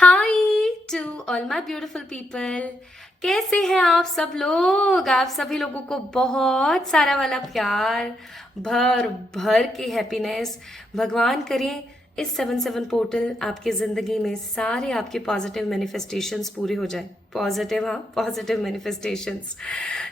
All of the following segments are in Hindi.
Hi to all my beautiful people. कैसे हैं आप सब लोग? आप सभी लोगों को बहुत सारा वाला प्यार, भर भर के हैप्पीनेस भगवान करें इस 7/7 पोर्टल आपकी जिंदगी में सारे आपके पॉजिटिव मैनिफेस्टेशंस पूरे हो जाए। पॉजिटिव, हाँ, positive manifestations.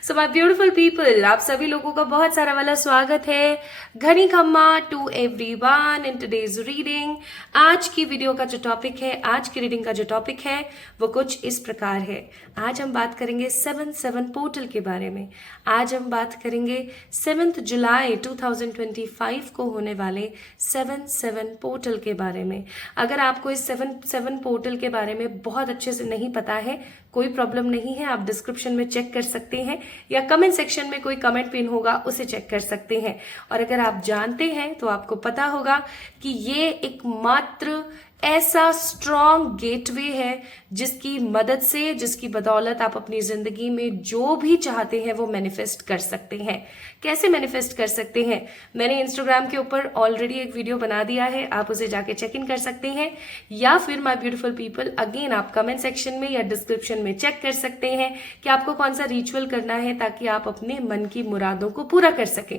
So my beautiful people, आप सभी लोगों का बहुत सारा वाला स्वागत है। घनी खम्मा to everyone in today's reading. आज की वीडियो का जो टॉपिक है, आज की रीडिंग का जो टॉपिक है वो कुछ इस प्रकार है। आज हम बात करेंगे 7/7 पोर्टल के बारे में। आज हम बात करेंगे 7 जुलाई 2025 को होने वाले 7/7 पोर्टल के बारे में। अगर आपको इस 7/7 पोर्टल के बारे में बहुत अच्छे से नहीं पता है, कोई प्रॉब्लम नहीं है, आप डिस्क्रिप्शन में चेक कर सकते हैं या कमेंट सेक्शन में कोई कमेंट पिन होगा उसे चेक कर सकते हैं। और अगर आप जानते हैं तो आपको पता होगा कि ये एकमात्र ऐसा स्ट्रॉन्ग गेटवे है जिसकी मदद से, जिसकी बदौलत आप अपनी जिंदगी में जो भी चाहते हैं वो मैनिफेस्ट कर सकते हैं। कैसे मैनिफेस्ट कर सकते हैं? मैंने इंस्टाग्राम के ऊपर ऑलरेडी एक वीडियो बना दिया है, आप उसे जाके चेक इन कर सकते हैं, या फिर माय ब्यूटीफुल पीपल अगेन आप कमेंट सेक्शन में या डिस्क्रिप्शन में चेक कर सकते हैं कि आपको कौन सा रिचुअल करना है ताकि आप अपने मन की मुरादों को पूरा कर सकें।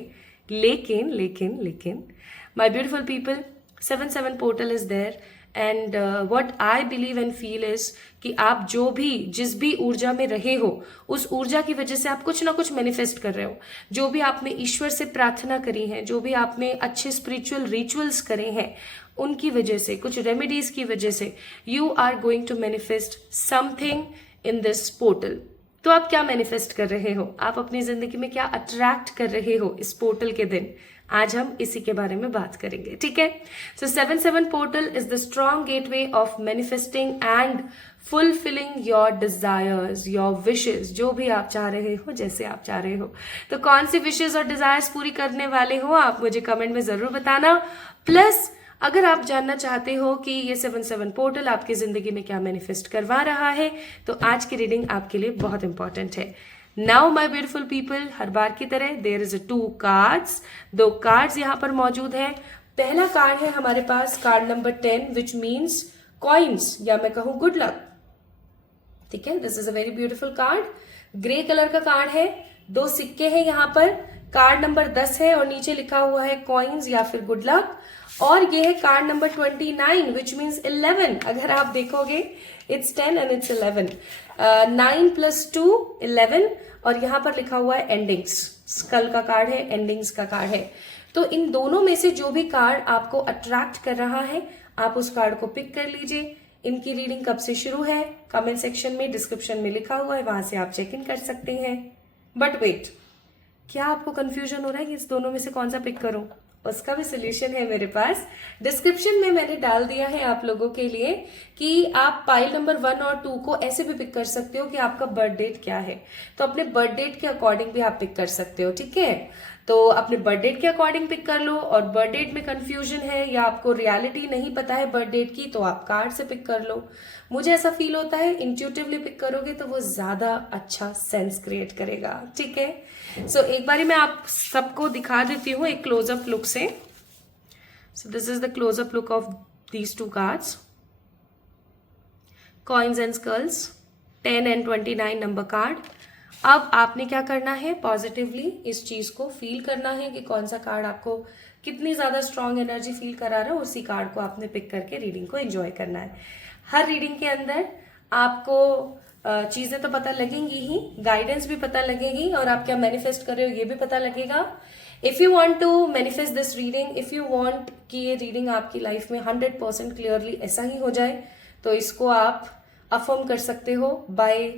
लेकिन लेकिन लेकिन my beautiful people, 7/7 portal is there and what I believe and feel is कि आप जो भी जिस भी ऊर्जा में रहे हो उस ऊर्जा की वजह से आप कुछ ना कुछ मैनिफेस्ट कर रहे हो। जो भी आपने ईश्वर से प्रार्थना करी है, जो भी आपने अच्छे स्पिरिचुअल रिचुअल्स करे हैं, उनकी वजह से, कुछ रेमेडीज की वजह से you are going to manifest something in this portal. तो आप क्या मैनिफेस्ट कर रहे हो? आप अपनी जिंदगी में क्या अट्रैक्ट कर रहे हो इस पोर्टल के दिन? आज हम इसी के बारे में बात करेंगे, ठीक है? सो 7/7 portal is the strong gateway of manifesting and fulfilling your desires, your wishes, जो भी आप चाह रहे हो, जैसे आप चाह रहे हो। तो कौन सी विशेस और डिजायर्स पूरी करने वाले हो आप मुझे कमेंट में जरूर बताना। प्लस अगर आप जानना चाहते हो कि ये 7/7 पोर्टल आपकी जिंदगी में क्या मैनिफेस्ट करवा रहा है, तो आज की रीडिंग आपके लिए बहुत इंपॉर्टेंट है। नाउ माय ब्यूटीफुल पीपल, हर बार की तरह देयर इज 2 कार्ड्स, 2 कार्ड्स यहाँ पर मौजूद है। पहला कार्ड है हमारे पास card number 10 which means coins, या मैं कहूँ गुड लक, ठीक है? This is a very beautiful card. Grey colour का कार्ड है, 2 सिक्के हैं यहाँ पर। कार्ड नंबर 10 है और नीचे लिखा हुआ है कॉइन्स या फिर गुड लक। और ये है कार्ड नंबर 29 विच मीन्स 11। अगर आप देखोगे इट्स 10 एंड इट्स 11, 9 + 2 11, और यहाँ पर लिखा हुआ है एंडिंग्स। स्कल का कार्ड है, एंडिंग्स का कार्ड है। तो इन दोनों में से जो भी कार्ड आपको अट्रैक्ट कर रहा है, आप उस कार्ड को पिक कर लीजिए। इनकी रीडिंग कब से शुरू है, कमेंट सेक्शन में, डिस्क्रिप्शन में लिखा हुआ है, वहां से आप चेक इन कर सकते हैं। बट वेट, क्या आपको कंफ्यूजन हो रहा है कि इस दोनों में से कौन सा पिक करूं? उसका भी सोल्यूशन है मेरे पास। डिस्क्रिप्शन में मैंने डाल दिया है आप लोगों के लिए कि आप पाइल नंबर 1 और 2 को ऐसे भी पिक कर सकते हो कि आपका बर्थ डेट क्या है। तो अपने बर्थ डेट के अकॉर्डिंग भी आप पिक कर सकते हो, ठीक है? तो अपने बर्थ डेट के अकॉर्डिंग पिक कर लो, और बर्थ डेट में कंफ्यूजन है या आपको रियलिटी नहीं पता है बर्थ डेट की, तो आप कार्ड से पिक कर लो। मुझे ऐसा फील होता है इंट्यूटिवली पिक करोगे तो वो ज्यादा अच्छा सेंस क्रिएट करेगा, ठीक है? सो एक बारी मैं आप सबको दिखा देती हूँ एक क्लोजअप लुक से। So this is the closeup look of these 2 cards, coins and skulls, 10 एंड 29 नंबर कार्ड। अब आपने क्या करना है, पॉजिटिवली इस चीज को फील करना है कि कौन सा कार्ड आपको कितनी ज्यादा स्ट्रॉन्ग एनर्जी फील करा रहा है, उसी कार्ड को आपने पिक करके रीडिंग को एंजॉय करना है। हर रीडिंग के अंदर आपको चीजें तो पता लगेंगी ही, गाइडेंस भी पता लगेगी, और आप क्या मैनिफेस्ट कर रहे हो ये भी पता लगेगा। If you want to manifest this reading, if you want कि ये रीडिंग आपकी लाइफ में 100% क्लियरली ऐसा ही हो जाए, तो इसको आप अफर्म कर सकते हो बाय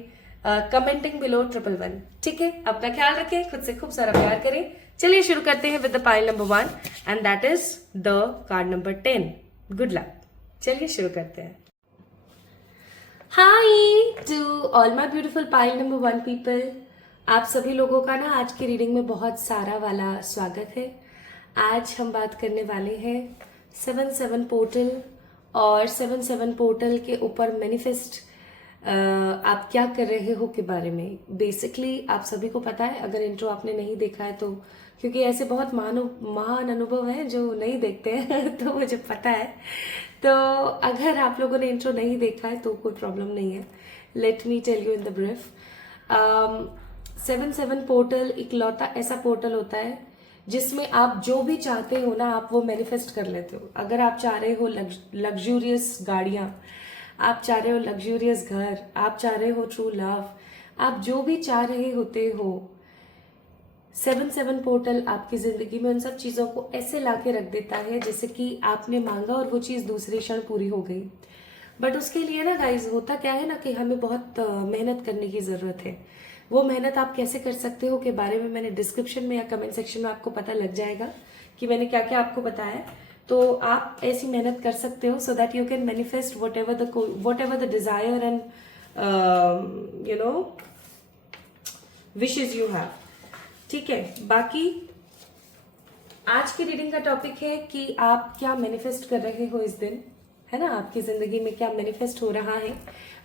कमेंटिंग बिलो 111, ठीक है? अपना ख्याल रखें, खुद से खूब सारा प्यार करें। चलिए शुरू करते हैं with the pile number 1 and that is the card number 10, good luck. चलिए शुरू करते हैं। Hi to all my beautiful pile number 1 people, आप सभी लोगों का ना आज की रीडिंग में बहुत सारा वाला स्वागत है। आज हम बात करने वाले हैं 7/7 पोर्टल और 7/7 पोर्टल के ऊपर मैनिफेस्ट आप क्या कर रहे हो के बारे में। बेसिकली आप सभी को पता है, अगर इंट्रो आपने नहीं देखा है तो क्योंकि ऐसे बहुत महान अनुभव हैं जो नहीं देखते हैं तो मुझे पता है। तो अगर आप लोगों ने इंट्रो नहीं देखा है तो कोई प्रॉब्लम नहीं है, let me tell you in the brief. 7-7 portal इकलौता ऐसा पोर्टल होता है जिसमें आप जो भी चाहते हो ना, आप वो मैनिफेस्ट कर लेते हो। अगर आप चाह रहे हो लग्जूरियस गाड़ियाँ, आप चाह रहे हो लग्जूरियस घर, आप चाह रहे हो ट्रू लव, आप जो भी चाह रहे होते हो, 7-7 पोर्टल आपकी जिंदगी में उन सब चीजों को ऐसे लाके रख देता है जैसे कि आपने मांगा और वो चीज दूसरे क्षण पूरी हो गई। बट उसके लिए ना गाइज होता क्या है ना कि हमें बहुत मेहनत करने की जरूरत है। वो मेहनत आप कैसे कर सकते हो के बारे में मैंने डिस्क्रिप्शन में या कमेंट सेक्शन में आपको पता लग जाएगा कि मैंने क्या क्या आपको बताया है। तो आप ऐसी मेहनत कर सकते हो so that you can manifest what ever the desire and you know wishes you have. ठीक है, बाकी आज की रीडिंग का टॉपिक है कि आप क्या मैनिफेस्ट कर रहे हो इस दिन, है ना। आपकी जिंदगी में क्या मैनिफेस्ट हो रहा है,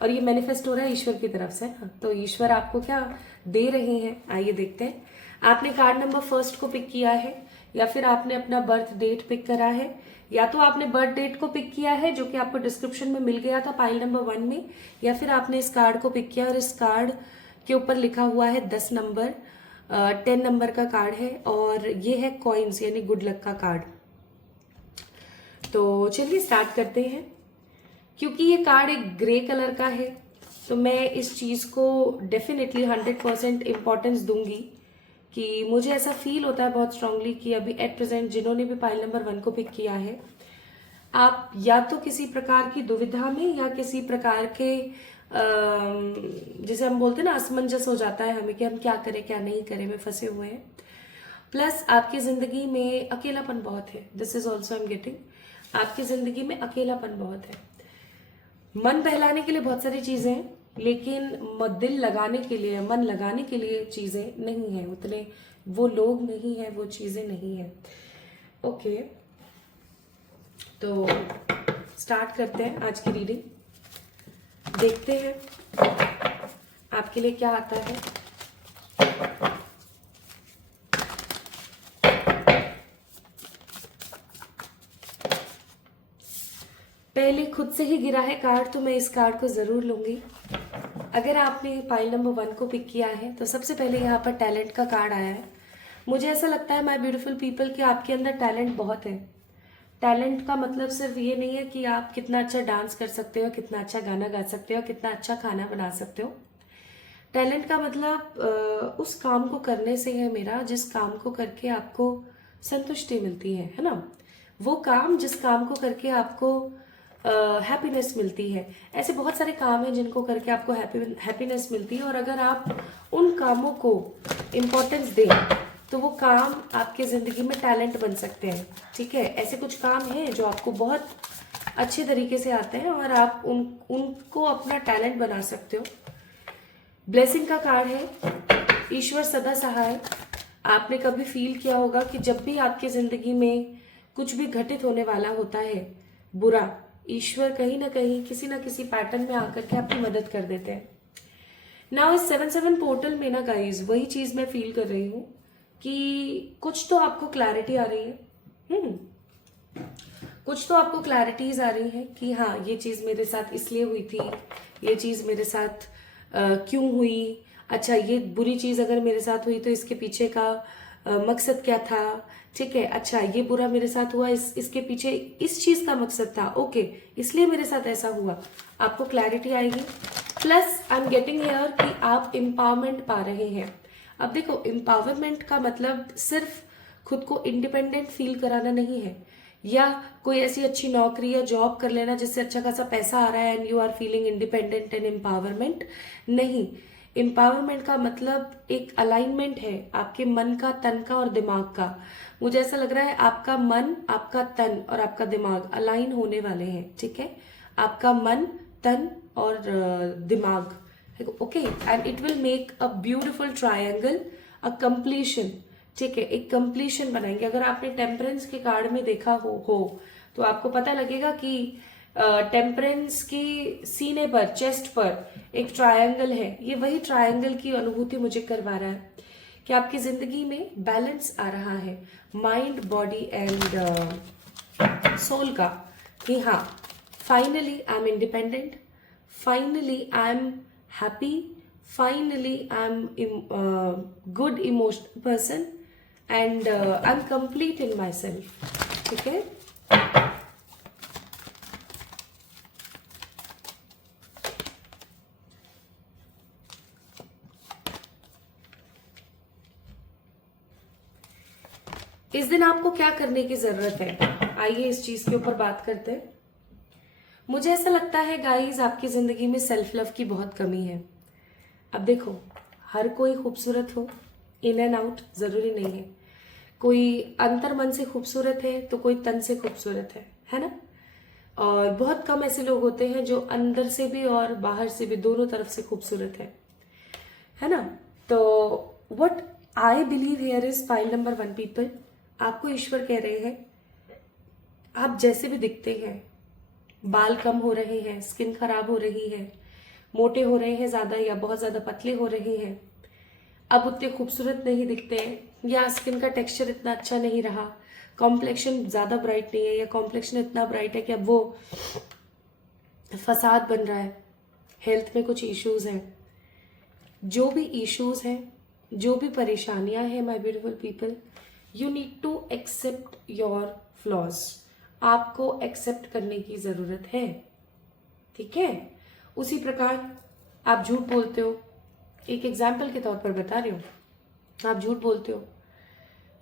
और ये मैनिफेस्ट हो रहा है ईश्वर की तरफ से ना। तो ईश्वर आपको क्या दे रहे हैं, आइए देखते हैं। आपने कार्ड नंबर फर्स्ट को पिक किया है, या फिर आपने अपना बर्थ डेट पिक करा है, या तो आपने बर्थ डेट को पिक किया है जो कि आपको डिस्क्रिप्शन में मिल गया था पाइल नंबर 1 में, या फिर आपने इस कार्ड को पिक किया और इस कार्ड के ऊपर लिखा हुआ है 10 नंबर, 10 नंबर का कार्ड है, और ये है कॉइन्स यानी गुड लक का कार्ड। तो चलिए स्टार्ट करते हैं। क्योंकि ये कार्ड एक ग्रे कलर का है तो मैं इस चीज को डेफिनेटली 100% इम्पोर्टेंस दूंगी कि मुझे ऐसा फील होता है बहुत स्ट्रांगली कि अभी एट प्रेजेंट जिन्होंने भी पाइल नंबर 1 को पिक किया है, आप या तो किसी प्रकार की दुविधा में या किसी प्रकार के जिसे हम बोलते हैं ना असमंजस हो जाता है हमें कि हम क्या करें क्या नहीं करें में फंसे हुए हैं। प्लस आपकी जिंदगी में अकेलापन बहुत है, this is also I am getting. आपकी जिंदगी में अकेलापन बहुत है। मन बहलाने के लिए बहुत सारी चीजें हैं, लेकिन दिल लगाने के लिए, मन लगाने के लिए चीजें नहीं है उतने, वो लोग नहीं है, वो चीजें नहीं है। ओके, तो स्टार्ट करते हैं आज की रीडिंग। देखते हैं आपके लिए क्या आता है। पहले खुद से ही गिरा है कार्ड तो मैं इस कार्ड को जरूर लूंगी। अगर आपने पाइल नंबर 1 को पिक किया है तो सबसे पहले यहाँ पर टैलेंट का कार्ड आया है। मुझे ऐसा लगता है माय ब्यूटीफुल पीपल कि आपके अंदर टैलेंट बहुत है। टैलेंट का मतलब सिर्फ ये नहीं है कि आप कितना अच्छा डांस कर सकते हो, कितना अच्छा गाना गा सकते हो, कितना अच्छा खाना बना सकते हो। टैलेंट का मतलब उस काम को करने से है मेरा जिस काम को करके आपको संतुष्टि मिलती है ना। वो काम जिस काम को करके आपको हैप्पीनेस मिलती है। ऐसे बहुत सारे काम हैं जिनको करके आपको हैप्पीनेस मिलती है, और अगर आप उन कामों को इम्पोर्टेंस दें तो वो काम आपके जिंदगी में टैलेंट बन सकते हैं। ठीक है, ऐसे कुछ काम हैं जो आपको बहुत अच्छे तरीके से आते हैं और आप उनको अपना टैलेंट बना सकते हो। ब्लेसिंग का कार्ड है, ईश्वर सदा सहाय। आपने कभी फील किया होगा कि जब भी आपकी जिंदगी में कुछ भी घटित होने वाला होता है बुरा, ईश्वर कहीं ना कहीं किसी ना किसी पैटर्न में आकर के आपकी मदद कर देते हैं। नाउ इस 7-7 पोर्टल में ना गाइज वही चीज मैं फील कर रही हूँ कि कुछ तो आपको क्लैरिटी आ रही है। कुछ तो आपको क्लैरिटीज आ रही है कि हाँ ये चीज मेरे साथ इसलिए हुई थी, ये चीज मेरे साथ क्यों हुई, अच्छा ये बुरी चीज अगर मेरे साथ हुई तो इसके पीछे का मकसद क्या था। ठीक है, अच्छा ये बुरा मेरे साथ हुआ, इसके पीछे इस चीज का मकसद था, ओके इसलिए मेरे साथ ऐसा हुआ। आपको क्लैरिटी आएगी। Plus I am getting here कि आप एम्पावरमेंट पा रहे हैं। अब देखो, एम्पावरमेंट का मतलब सिर्फ खुद को इंडिपेंडेंट फील कराना नहीं है, या कोई ऐसी अच्छी नौकरी या जॉब कर लेना जिससे अच्छा खासा पैसा आ रहा है and you are feeling independent and empowerment नहीं। एम्पावरमेंट का मतलब एक अलाइनमेंट है आपके मन का, तन का और दिमाग का। मुझे ऐसा लग रहा है आपका मन, आपका तन और आपका दिमाग अलाइन होने वाले हैं। ठीक है, आपका मन, तन और दिमाग, okay, and it will make a beautiful triangle, a completion. ठीक है, एक कंप्लीशन बनाएंगे। अगर आपने टेम्परेंस के कार्ड में देखा हो तो आपको पता लगेगा कि टेम्परेंस की सीने पर, चेस्ट पर एक ट्रायंगल है। ये वही ट्रायंगल की अनुभूति मुझे करवा रहा है कि आपकी जिंदगी में बैलेंस आ रहा है माइंड, बॉडी एंड सोल का, कि हाँ finally I am independent, finally I am happy, finally I am good emotional person and I am complete in my self. ठीक है, इस दिन आपको क्या करने की जरूरत है, आइए इस चीज के ऊपर बात करते हैं। मुझे ऐसा लगता है गाइस, आपकी जिंदगी में सेल्फ लव की बहुत कमी है। अब देखो, हर कोई खूबसूरत हो, इन एंड आउट जरूरी नहीं है। कोई अंतर मन से खूबसूरत है तो कोई तन से खूबसूरत है ना। और बहुत कम ऐसे लोग होते हैं जो अंदर से भी और बाहर से भी, दोनों तरफ से खूबसूरत है ना। तो what I believe here is pile number 1 people, आपको ईश्वर कह रहे हैं आप जैसे भी दिखते हैं, बाल कम हो रहे हैं, स्किन खराब हो रही है, मोटे हो रहे हैं ज्यादा या बहुत ज्यादा पतले हो रहे हैं, अब उतने खूबसूरत नहीं दिखते हैं, या स्किन का टेक्सचर इतना अच्छा नहीं रहा, कॉम्प्लेक्शन ज्यादा ब्राइट नहीं है, या कॉम्प्लेक्शन इतना ब्राइट है कि अब वो फसाद बन रहा है, हेल्थ में कुछ इश्यूज हैं, जो भी इश्यूज हैं, जो भी परेशानियां हैं my beautiful people, you need to accept your flaws. आपको एक्सेप्ट करने की जरूरत है। ठीक है, उसी प्रकार आप झूठ बोलते हो, एक एग्जाम्पल के तौर पर बता रही हूँ, आप झूठ बोलते हो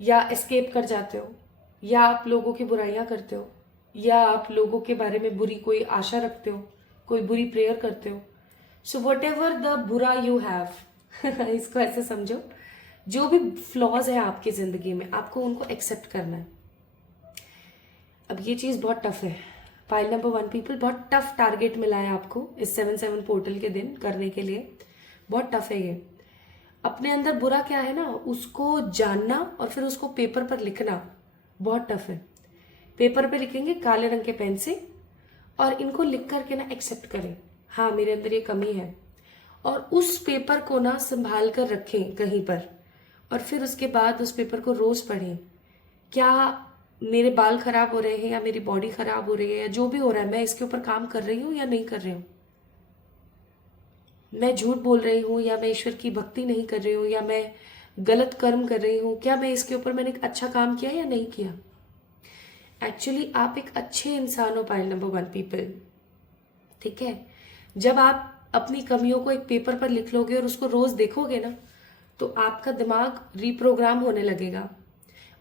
या एस्केप कर जाते हो, या आप लोगों की बुराइयां करते हो, या आप लोगों के बारे में बुरी कोई आशा रखते हो, कोई बुरी प्रेयर करते हो। सो वट एवर द बुरा यू हैव इसको ऐसे समझो, जो भी फ्लॉज है आपकी जिंदगी में, आपको उनको एक्सेप्ट करना है। अब ये चीज बहुत टफ है, पाइल नंबर 1 पीपल, बहुत टफ टारगेट मिला है आपको इस 7/7 पोर्टल के दिन करने के लिए। बहुत टफ है ये। अपने अंदर बुरा क्या है ना, उसको जानना और फिर उसको पेपर पर लिखना बहुत टफ है। पेपर पे लिखेंगे काले रंग के पेन से, और इनको लिख करके ना एक्सेप्ट करें, हाँ मेरे अंदर ये कमी है, और उस पेपर को ना संभाल कर रखें कहीं पर, और फिर उसके बाद उस पेपर को रोज पढ़ें। क्या मेरे बाल खराब हो रहे हैं, या मेरी बॉडी खराब हो रही है, या जो भी हो रहा है, मैं इसके ऊपर काम कर रही हूँ या नहीं कर रही हूँ, मैं झूठ बोल रही हूँ या मैं ईश्वर की भक्ति नहीं कर रही हूँ, या मैं गलत कर्म कर रही हूँ, क्या मैं इसके ऊपर मैंने एक अच्छा काम किया या नहीं किया। एक्चुअली आप एक अच्छे इंसान हो पाइल नंबर 1 पीपल। ठीक है, जब आप अपनी कमियों को एक पेपर पर लिख लोगे और उसको रोज देखोगे ना, तो आपका दिमाग रीप्रोग्राम होने लगेगा,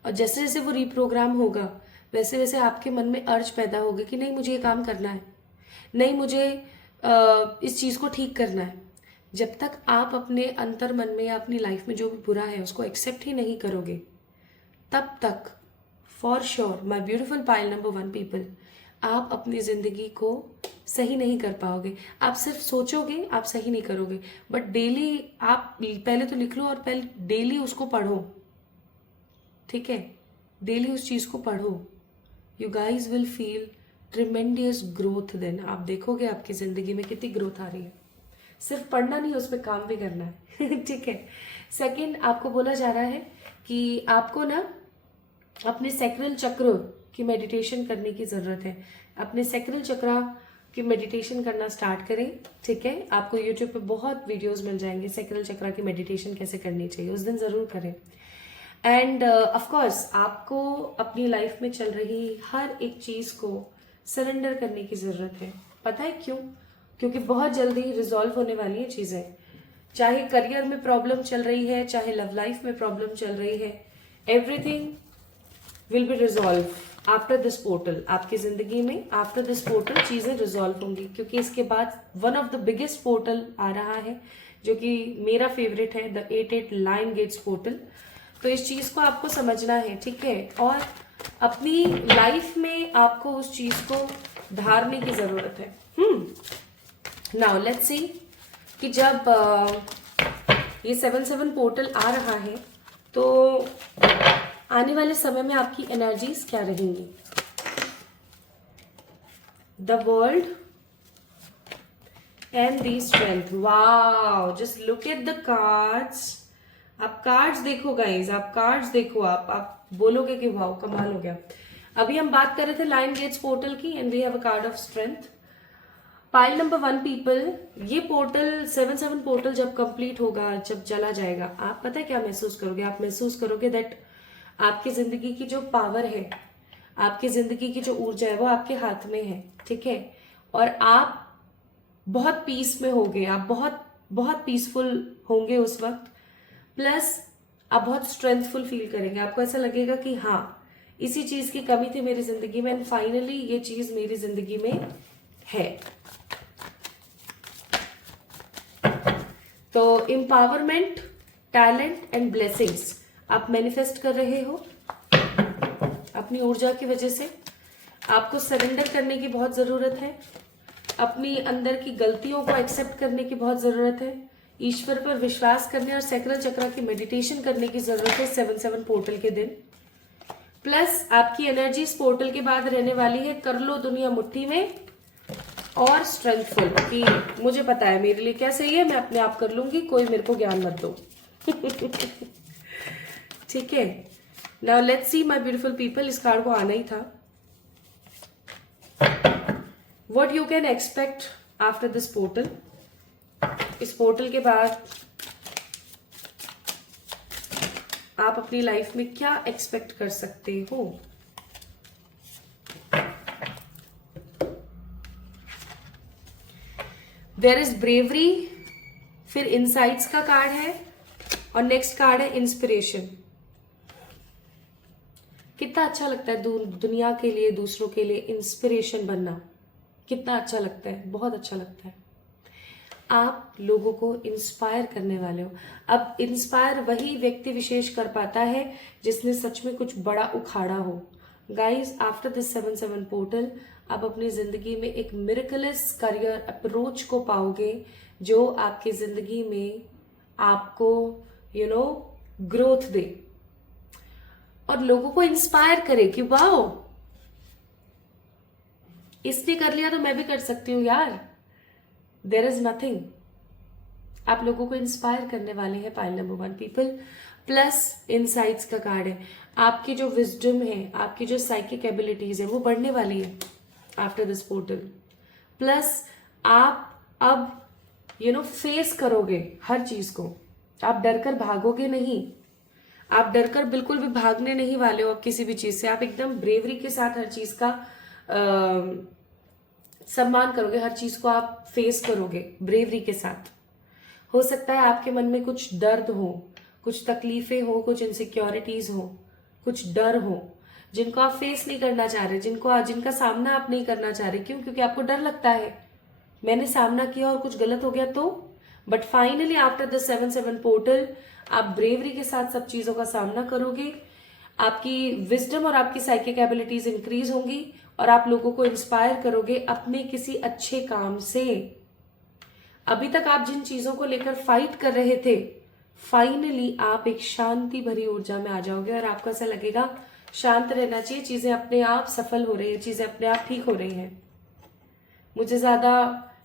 और जैसे जैसे वो रीप्रोग्राम होगा वैसे वैसे आपके मन में अर्ज पैदा होगा कि नहीं मुझे ये काम करना है, नहीं मुझे इस चीज को ठीक करना है। जब तक आप अपने अंतर मन में या अपनी लाइफ में जो भी बुरा है उसको एक्सेप्ट ही नहीं करोगे, तब तक for sure my beautiful pile number 1 people, आप अपनी जिंदगी को सही नहीं कर पाओगे। आप सिर्फ सोचोगे, आप सही नहीं करोगे, बट डेली आप पहले तो लिख लो और पहले डेली उसको पढ़ो। ठीक है, डेली उस चीज को पढ़ो, you guys will feel tremendous growth. Then आप देखोगे आपकी जिंदगी में कितनी ग्रोथ आ रही है। सिर्फ पढ़ना नहीं, उस पर काम भी करना है ठीक है। सेकंड, आपको बोला जा रहा है कि आपको ना अपने सैक्रल चक्र की मेडिटेशन करने की जरूरत है। अपने सैक्रल चक्र की मेडिटेशन करना स्टार्ट करें। ठीक है, आपको यूट्यूब पे बहुत वीडियोस मिल जाएंगे सैक्रल चक्र की मेडिटेशन कैसे करनी चाहिए, उस दिन जरूर करें। एंड ऑफ कोर्स आपको अपनी लाइफ में चल रही हर एक चीज को सरेंडर करने की जरूरत है। पता है क्यों? क्योंकि बहुत जल्दी रिजॉल्व होने वाली है चीजें। चाहे करियर में प्रॉब्लम चल रही है, चाहे लव लाइफ में प्रॉब्लम चल रही है, everything will be resolve after this portal. आपकी जिंदगी में आफ्टर दिस पोर्टल चीजें रिजॉल्व होंगी, क्योंकि इसके बाद one of the biggest portal आ रहा है जो कि मेरा फेवरेट है, द 8 लाइन गेट्स पोर्टल। तो इस चीज को आपको समझना है। ठीक है, और अपनी लाइफ में आपको उस चीज को धारने की जरूरत है। नाउ लेट्स सी कि जब ये 7/7 पोर्टल आ रहा है तो आने वाले समय में आपकी एनर्जीज क्या रहेंगी। The world and the strength. Wow, just look at the cards. आप कार्ड्स देखो गाइज, आप कार्ड्स देखो, आप बोलोगे कि वाओ कमाल हो गया। अभी हम बात कर रहे थे लाइन गेट्स पोर्टल की, and we have a card of strength. Pile number 1 people, ये पोर्टल 7-7 पोर्टल जब कंप्लीट होगा, जब चला जाएगा, आप पता है क्या महसूस करोगे? आप महसूस करोगे दैट आपकी जिंदगी की जो पावर है, आपकी जिंदगी की जो ऊर्जा है, वो आपके हाथ में है, ठीक है। और आप बहुत पीस में होगे, आप बहुत बहुत पीसफुल होंगे उस वक्त। प्लस आप बहुत स्ट्रेंथफुल फील करेंगे, आपको ऐसा लगेगा कि हाँ इसी चीज की कमी थी मेरी जिंदगी में, एंड फाइनली ये चीज मेरी जिंदगी में है। तो एम्पावरमेंट, टैलेंट एंड ब्लेसिंग्स आप मैनिफेस्ट कर रहे हो अपनी ऊर्जा की वजह से। आपको सरेंडर करने की बहुत जरूरत है, अपनी अंदर की गलतियों को एक्सेप्ट करने की बहुत जरूरत है, ईश्वर पर विश्वास करने और सैक्रल चक्र की मेडिटेशन करने की जरूरत है 7-7 पोर्टल के दिन। प्लस आपकी एनर्जी इस पोर्टल के बाद रहने वाली है कर लो दुनिया मुट्ठी में और स्ट्रेंथफुल, कि मुझे पता है मेरे लिए क्या सही है, मैं अपने आप कर लूंगी, कोई मेरे को ज्ञान मत दो। ठीक है, now let's see my beautiful people, इस कार्ड को आना ही था। What you can expect after this portal, इस पोर्टल के बाद आप अपनी लाइफ में क्या एक्सपेक्ट कर सकते हो। देयर इज ब्रेवरी, फिर इनसाइट्स का कार्ड है, और नेक्स्ट कार्ड है इंस्पिरेशन। कितना अच्छा लगता है दुनिया के लिए, दूसरों के लिए इंस्पिरेशन बनना, कितना अच्छा लगता है, बहुत अच्छा लगता है। आप लोगों को इंस्पायर करने वाले हो। अब इंस्पायर वही व्यक्ति विशेष कर पाता है जिसने सच में कुछ बड़ा उखाड़ा हो। गाइज आफ्टर दिस 7-7 पोर्टल आप अपनी जिंदगी में एक मिरेकलस करियर अप्रोच को पाओगे, जो आपकी जिंदगी में आपको ग्रोथ दे और लोगों को इंस्पायर करे कि वाओ इसने कर लिया तो मैं भी कर सकती हूँ यार, देयर इज नथिंग। आप लोगों को इंस्पायर करने वाले हैं pile number 1 people. Plus insights का कार्ड है, आपकी जो विजडम है, आपकी जो साइकिक एबिलिटीज है, वो बढ़ने वाली है आफ्टर दिस पोर्टल। प्लस आप अब फेस करोगे हर चीज को, आप डरकर भागोगे नहीं, आप डरकर बिल्कुल भी भागने नहीं वाले हो अब किसी भी चीज से। आप एकदम ब्रेवरी के साथ हर चीज का सम्मान करोगे, हर चीज को आप फेस करोगे ब्रेवरी के साथ। हो सकता है आपके मन में कुछ दर्द हो, कुछ तकलीफें हो, कुछ इनसिक्योरिटीज हो, कुछ डर हो जिनको आप फेस नहीं करना चाह रहे, जिनका सामना आप नहीं करना चाह रहे। क्यों? क्योंकि आपको डर लगता है मैंने सामना किया और कुछ गलत हो गया तो। But finally after the 7-7 portal आप ब्रेवरी के साथ सब चीजों का सामना करोगे, आपकी विजडम और आपकी साइकिक एबिलिटीज इंक्रीज होंगी और आप लोगों को इंस्पायर करोगे अपने किसी अच्छे काम से। अभी तक आप जिन चीजों को लेकर फाइट कर रहे थे, फाइनली आप एक शांति भरी ऊर्जा में आ जाओगे और आपको ऐसा लगेगा शांत रहना चाहिए, चीजें अपने आप सफल हो रही है, चीजें अपने आप ठीक हो रही हैं, मुझे ज्यादा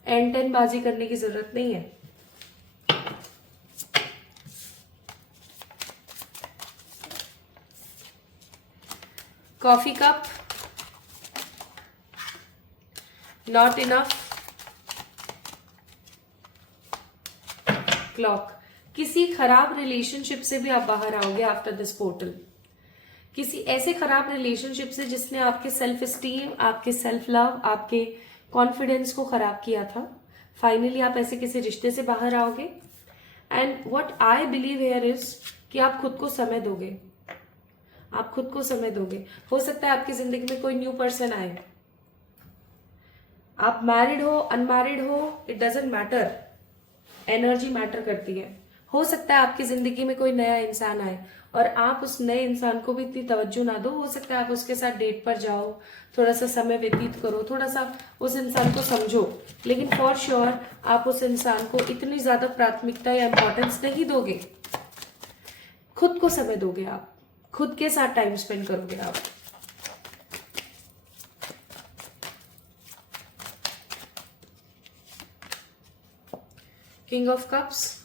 एंड टेन बाजी करने की जरूरत नहीं है। Coffee cup, not enough, clock. किसी खराब रिलेशनशिप से भी आप बाहर आओगे आफ्टर दिस पोर्टल, किसी ऐसे खराब रिलेशनशिप से जिसने आपके सेल्फ स्टीम, आपके सेल्फ लव, आपके कॉन्फिडेंस को खराब किया था। फाइनली आप ऐसे किसी रिश्ते से बाहर आओगे and what I believe here is कि आप खुद को समय दोगे, आप खुद को समय दोगे। हो सकता है आपकी जिंदगी में कोई न्यू पर्सन आए, आप मैरिड हो, अनमैरिड हो, it doesn't matter, energy matter करती है। हो सकता है आपकी जिंदगी में कोई नया इंसान आए और आप उस नए इंसान को भी इतनी तवज्जो ना दो। हो सकता है आप उसके साथ डेट पर जाओ, थोड़ा सा समय व्यतीत करो, थोड़ा सा उस इंसान को समझो, लेकिन फॉर श्योर आप उस इंसान को इतनी ज्यादा प्राथमिकता या इंपॉर्टेंस नहीं दोगे। खुद को समय दोगे, आप खुद के साथ टाइम स्पेंड करोगे आप। King of cups,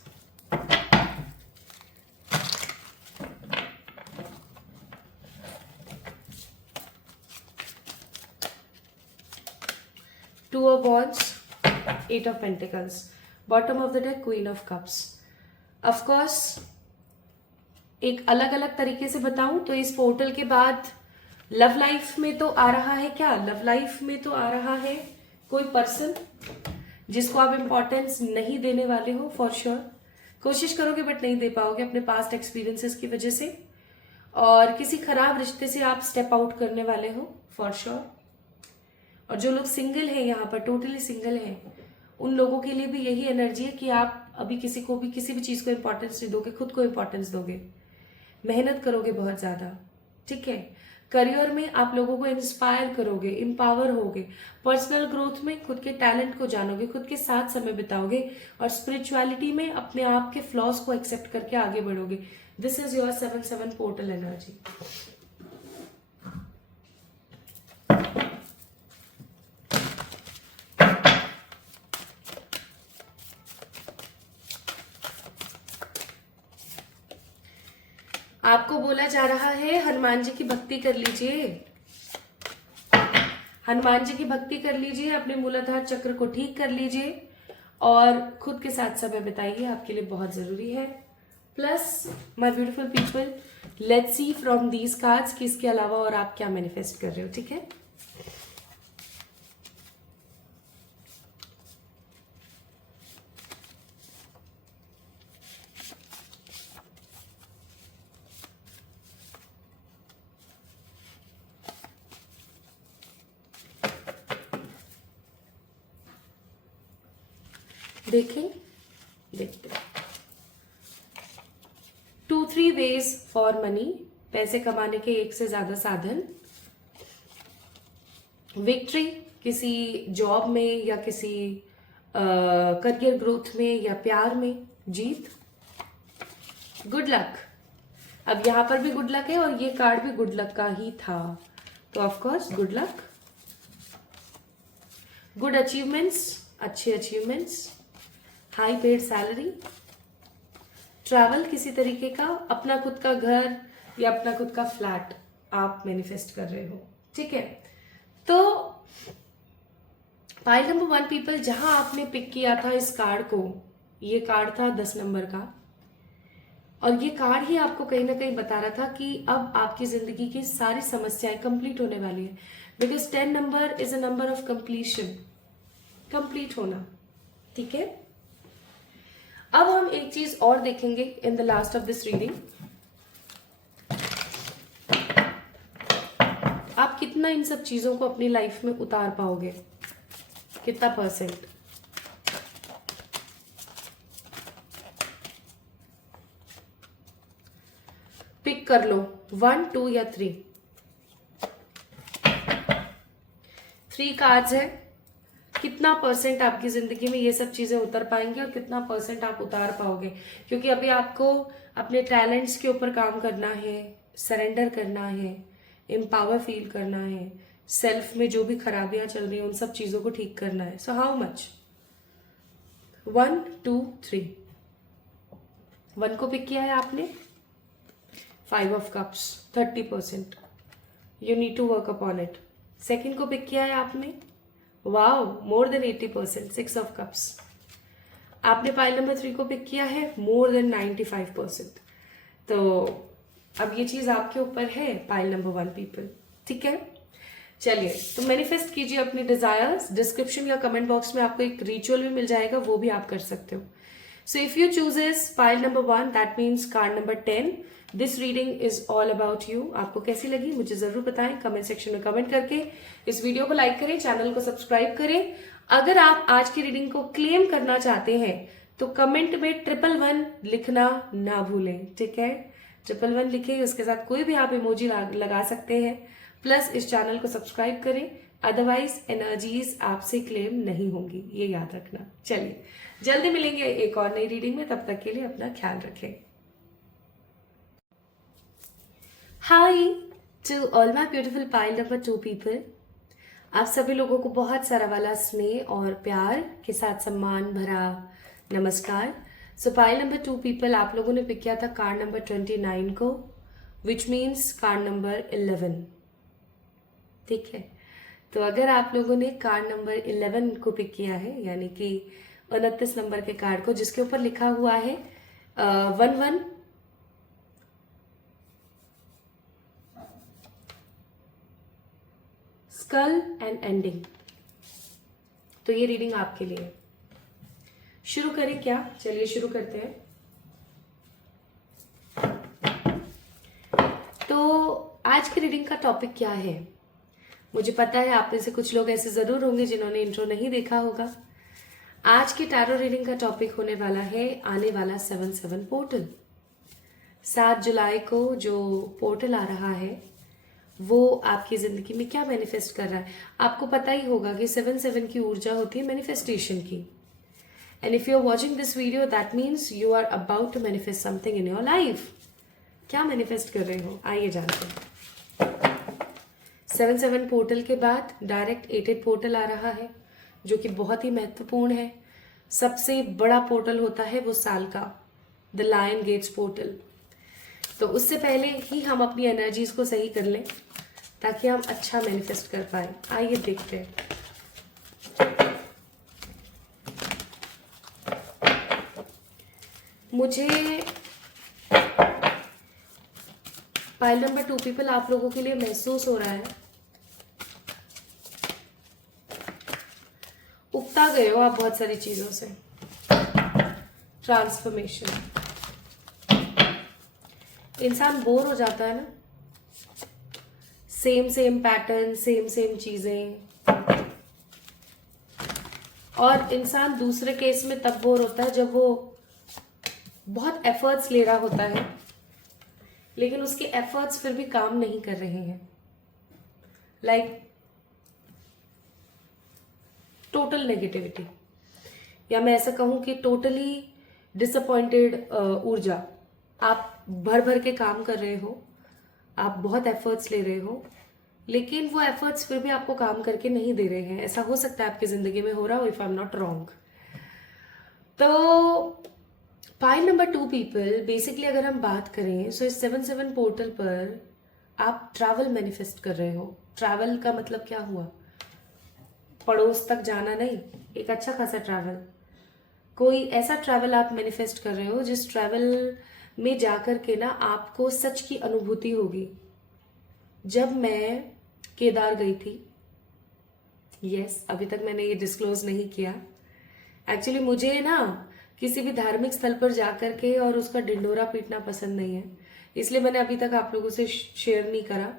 8 of pentacles, bottom of the deck queen of cups. Of course एक अलग अलग तरीके से बताऊं तो इस पोर्टल के बाद लव लाइफ में तो आ रहा है क्या, लव लाइफ में तो आ रहा है कोई पर्सन जिसको आप इंपॉर्टेंस नहीं देने वाले हो। फॉर श्योर कोशिश करोगे बट नहीं दे पाओगे अपने पास्ट एक्सपीरियंसेस की वजह से, और किसी खराब रिश्ते से आप स्टेप आउट करने वाले हो फॉर श्योर। और जो लोग सिंगल हैं यहाँ पर, टोटली सिंगल हैं, उन लोगों के लिए भी यही एनर्जी है कि आप अभी किसी को भी किसी भी चीज को इंपॉर्टेंस नहीं दोगे, खुद को इंपॉर्टेंस दोगे, मेहनत करोगे बहुत ज्यादा, ठीक है। करियर में आप लोगों को इंस्पायर करोगे, एम्पावर होगे, पर्सनल ग्रोथ में खुद के टैलेंट को जानोगे, खुद के साथ समय बिताओगे, और स्पिरिचुअलिटी में अपने आप के फ्लॉज को एक्सेप्ट करके आगे बढ़ोगे। This is your 7/7 portal energy. आपको बोला जा रहा है हनुमान जी की भक्ति कर लीजिए, हनुमान जी की भक्ति कर लीजिए, अपने मूलाधार चक्र को ठीक कर लीजिए और खुद के साथ समय बिताइए, आपके लिए बहुत जरूरी है। Plus my beautiful people, let's see from these cards कि इसके अलावा और आप क्या मैनिफेस्ट कर रहे हो, ठीक है। देखें, देखते हैं। 2-3 वेज फॉर मनी, पैसे कमाने के एक से ज्यादा साधन। विक्ट्री किसी जॉब में या किसी करियर ग्रोथ में या प्यार में जीत। गुड लक, अब यहां पर भी गुड लक है और ये कार्ड भी गुड लक का ही था, तो of course good luck. Good achievements, अच्छे achievements, high paid salary, travel किसी तरीके का, अपना खुद का घर या अपना खुद का फ्लैट आप मैनिफेस्ट कर रहे हो, ठीक है। तो पाइल नंबर 1 पीपल, जहां आपने पिक किया था इस कार्ड को, ये कार्ड था 10 नंबर का, और ये कार्ड ही आपको कहीं ना कहीं बता रहा था कि अब आपकी जिंदगी की सारी समस्याएं कंप्लीट होने वाली है, because 10 number is a number of completion, complete होना, ठीक है। अब हम एक चीज और देखेंगे in the last of this reading, आप कितना इन सब चीजों को अपनी लाइफ में उतार पाओगे, कितना परसेंट। पिक कर लो 1, 2 या 3। 3 कार्ड्स है, कितना परसेंट आपकी जिंदगी में ये सब चीजें उतर पाएंगे और कितना परसेंट आप उतार पाओगे, क्योंकि अभी आपको अपने टैलेंट्स के ऊपर काम करना है, सरेंडर करना है, एम्पावर फील करना है, सेल्फ में जो भी खराबियां चल रही हैं उन सब चीजों को ठीक करना है। So how much? 1, 2, 3। 1 को पिक किया है आपने, 5 of cups, 30%, you need to work upon it. Second को पिक किया है आपने, wow, more than 80%, 6 of cups. आपने पाइल नंबर 3 को पिक किया है, मोर देन 95%। तो अब ये चीज आपके ऊपर है पाइल नंबर 1 पीपल, ठीक है। चलिए, तो मैनिफेस्ट कीजिए अपनी डिजायर्स। डिस्क्रिप्शन या कमेंट बॉक्स में आपको एक रिचुअल भी मिल जाएगा, वो भी आप कर सकते हो। So if you chooses pile number 1, that means card number 10, this reading is all about you. आपको कैसी लगी मुझे जरूर बताएं कमेंट सेक्शन में कमेंट करके। इस वीडियो को लाइक करें, चैनल को सब्सक्राइब करें। अगर आप आज की रीडिंग को क्लेम करना चाहते हैं तो कमेंट में 111 लिखना ना भूलें, ठीक है। 111 लिखे, उसके साथ कोई भी आप इमोजी लगा सकते हैं। प्लस इस चैनल को सब्सक्राइब करें, अदरवाइज एनर्जीज आपसे क्लेम नहीं होंगी, ये याद रखना। चलिए, जल्दी मिलेंगे एक और नई रीडिंग में, तब तक के लिए अपना ख्याल रखें। Hi to all my beautiful pile number 2 people, आप सभी लोगों को बहुत सारा वाला स्नेह और प्यार के साथ सम्मान भरा नमस्कार। सो पाइल नंबर 2 पीपल, आप लोगों ने पिक किया था कार्ड नंबर 29 को, विच मीन्स कार्ड नंबर 11, ठीक है। तो अगर आप लोगों ने कार्ड नंबर 11 को पिक किया है, यानी कि 29 नंबर के कार्ड को, जिसके ऊपर लिखा हुआ है 11 स्कल एंड एंडिंग, तो ये रीडिंग आपके लिए। शुरू करें क्या? चलिए शुरू करते हैं। तो आज की रीडिंग का टॉपिक क्या है? मुझे पता है आप में से कुछ लोग ऐसे जरूर होंगे जिन्होंने इंट्रो नहीं देखा होगा। आज की टैरो रीडिंग का टॉपिक होने वाला है आने वाला 7/7 पोर्टल। 7 जुलाई को जो पोर्टल आ रहा है वो आपकी जिंदगी में क्या मैनिफेस्ट कर रहा है। आपको पता ही होगा कि 7/7 की ऊर्जा होती है मैनिफेस्टेशन की। And if you are watching this video that means you are about to manifest something in your life. क्या मैनिफेस्ट कर रहे हो, आइए जानते हैं। 7/7 पोर्टल के बाद डायरेक्ट 8/8 पोर्टल आ रहा है, जो कि बहुत ही महत्वपूर्ण है। सबसे बड़ा पोर्टल होता है वो साल का, द लायन गेट्स पोर्टल। तो उससे पहले ही हम अपनी एनर्जीज को सही कर लें ताकि हम अच्छा मैनिफेस्ट कर पाए। आइए देखते हैं। मुझे पाइल नंबर 2 पीपल आप लोगों के लिए महसूस हो रहा है उगता गए हो आप बहुत सारी चीजों से। ट्रांसफॉर्मेशन, इंसान बोर हो जाता है ना, सेम पैटर्न, सेम चीजें। और इंसान दूसरे केस में तब बोर होता है जब वो बहुत एफर्ट्स ले रहा होता है लेकिन उसके एफर्ट्स फिर भी काम नहीं कर रहे हैं। लाइक टोटल नेगेटिविटी, या मैं ऐसा कहूं कि टोटली डिसअपॉइंटेड ऊर्जा। आप भर भर के काम कर रहे हो, आप बहुत एफर्ट्स ले रहे हो, लेकिन वो एफर्ट्स फिर भी आपको काम करके नहीं दे रहे हैं। ऐसा हो सकता है आपकी जिंदगी में हो रहा हो, if I am not wrong. तो पाइल नंबर 2 पीपल, बेसिकली अगर हम बात करें सो इस 7/7 पोर्टल पर आप ट्रैवल मैनिफेस्ट कर रहे हो। ट्रैवल का मतलब क्या हुआ? पड़ोस तक जाना नहीं, एक अच्छा खासा ट्रैवल। कोई ऐसा ट्रैवल आप मैनिफेस्ट कर रहे हो जिस ट्रैवल में जाकर के ना आपको सच की अनुभूति होगी। जब मैं केदार गई थी, यस, अभी तक मैंने ये डिस्क्लोज नहीं किया। एक्चुअली मुझे ना किसी भी धार्मिक स्थल पर जाकर के और उसका ढिंढोरा पीटना पसंद नहीं है, इसलिए मैंने अभी तक आप लोगों से शेयर नहीं करा।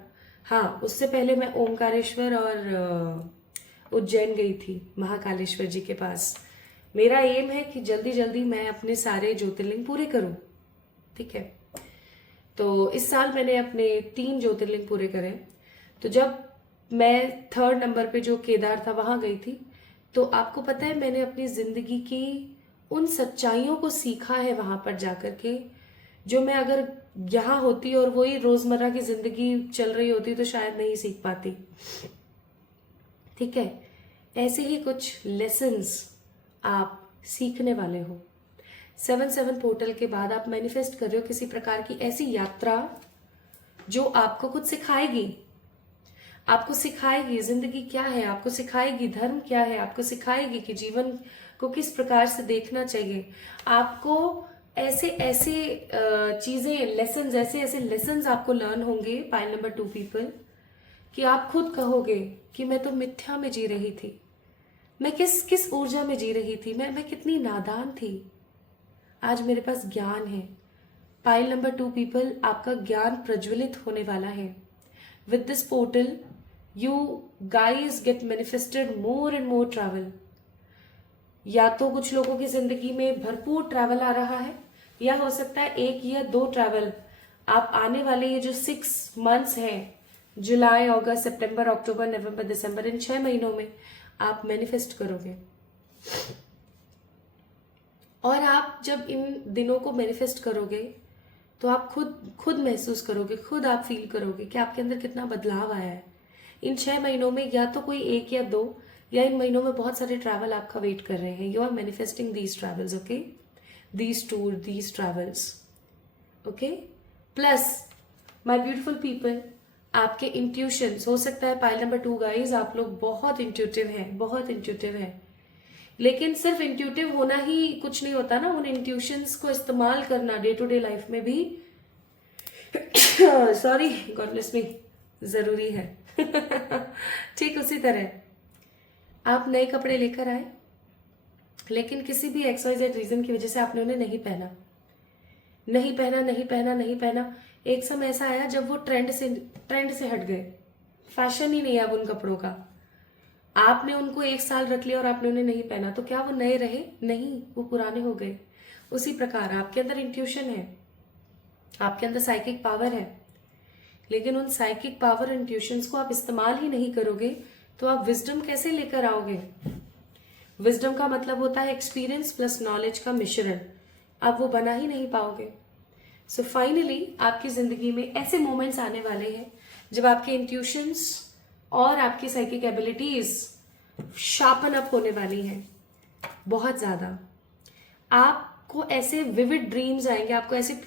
हाँ, उससे पहले मैं ओमकारेश्वर और उज्जैन गई थी, महाकालेश्वर जी के पास। मेरा एम है कि जल्दी जल्दी मैं अपने सारे ज्योतिर्लिंग पूरे करूं, ठीक है। तो इस साल मैंने अपने 3 ज्योतिर्लिंग पूरे करे। तो जब मैं 3rd नंबर पे जो केदार था वहां गई थी, तो आपको पता है मैंने अपनी जिंदगी की उन सच्चाइयों को सीखा है वहां पर जाकर के, जो मैं अगर यहाँ होती और वही रोजमर्रा की जिंदगी चल रही होती तो शायद नहीं सीख पाती, ठीक है। ऐसे ही कुछ लेसन्स आप सीखने वाले हो। 7/7 पोर्टल के बाद आप मैनिफेस्ट कर रहे हो किसी प्रकार की ऐसी यात्रा जो आपको कुछ सिखाएगी। आपको सिखाएगी जिंदगी क्या है, आपको सिखाएगी धर्म क्या है, आपको सिखाएगी कि जीवन को किस प्रकार से देखना चाहिए। आपको ऐसे ऐसे चीजें, लेसन्स, ऐसे ऐसे लेसन्स आपको लर्न होंगे पाइल नंबर 2 पीपल, कि आप खुद कहोगे कि मैं तो मिथ्या में जी रही थी, मैं किस ऊर्जा में जी रही थी, मैं कितनी नादान थी। आज मेरे पास ज्ञान है। पाइल नंबर 2 पीपल, आपका ज्ञान प्रज्वलित होने वाला है। With this portal you guys get manifested more and more travel. या तो कुछ लोगों की जिंदगी में भरपूर ट्रैवल आ रहा है, या हो सकता है 1 या 2 ट्रैवल आप आने वाले ये जो 6 मंथ्स हैं, जुलाई, अगस्त, सितंबर, अक्टूबर, नवंबर, दिसंबर, इन 6 महीनों में आप मैनिफेस्ट करोगे। और आप जब इन दिनों को मैनिफेस्ट करोगे तो आप खुद महसूस करोगे, खुद आप फील करोगे कि आपके अंदर कितना बदलाव आया है इन 6 महीनों में। या तो कोई 1 या 2, या इन महीनों में बहुत सारे ट्रैवल आपका वेट कर रहे हैं। You are manifesting these travels, okay, these tour, these travels, okay. Plus my beautiful people, आपके इंट्यूशंस, हो सकता है पाइल नंबर 2 गाइस आप लोग बहुत इंट्यूटिव हैं, बहुत इंट्यूटिव हैं, लेकिन सिर्फ इंट्यूटिव होना ही कुछ नहीं होता ना, उन इंट्यूशंस को इस्तेमाल करना डे टू डे लाइफ में भी सॉरी गॉड ब्लेस मी, जरूरी है। ठीक उसी तरह आप नए कपड़े लेकर आए, लेकिन किसी भी XYZ रीजन की वजह से आपने उन्हें नहीं पहना, नहीं पहना, नहीं पहना, नहीं पहना। एक समय ऐसा आया जब वो ट्रेंड से हट गए, फैशन ही नहीं है अब उन कपड़ों का। आपने उनको 1 साल रख लिया और आपने उन्हें नहीं पहना, तो क्या वो नए रहे? नहीं, वो पुराने हो गए। उसी प्रकार आपके अंदर इंट्यूशन है, आपके अंदर साइकिक पावर है, लेकिन उन साइकिक पावर इंट्यूशंस को आप इस्तेमाल ही नहीं करोगे तो आप विजडम कैसे लेकर आओगे? विजडम का मतलब होता है एक्सपीरियंस प्लस नॉलेज का मिश्रण, आप वो बना ही नहीं पाओगे। सो फाइनली आपकी जिंदगी में ऐसे मोमेंट्स आने वाले हैं जब आपके इंट्यूशंस और आपकी साइकिक एबिलिटीज शार्पन अप होने वाली हैं बहुत ज्यादा। आपको ऐसे विविड ड्रीम्स आएंगे, आपको ऐसे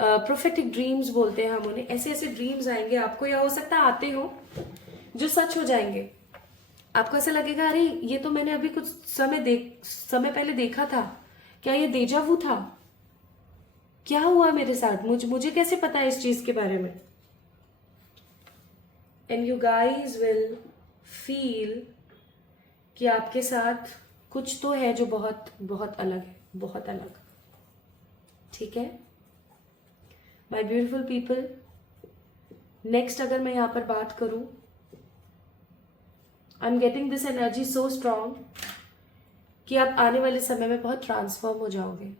प्रोफेटिक ड्रीम्स बोलते हैं हम उन्हें, ऐसे ऐसे ड्रीम्स आएंगे आपको, या हो सकता है आते हो, जो सच हो जाएंगे। आपको ऐसा लगेगा अरे ये तो मैंने अभी कुछ समय पहले देखा था, क्या ये डेजा वू था? क्या हुआ मेरे साथ? मुझे कैसे पता है इस चीज के बारे में? And you guys will feel कि आपके साथ कुछ तो है जो बहुत बहुत अलग है, बहुत अलग। ठीक है माय ब्यूटीफुल पीपल, नेक्स्ट अगर मैं यहां पर बात करूं, I am getting this energy so strong कि आप आने वाले समय में बहुत ट्रांसफॉर्म हो जाओगे।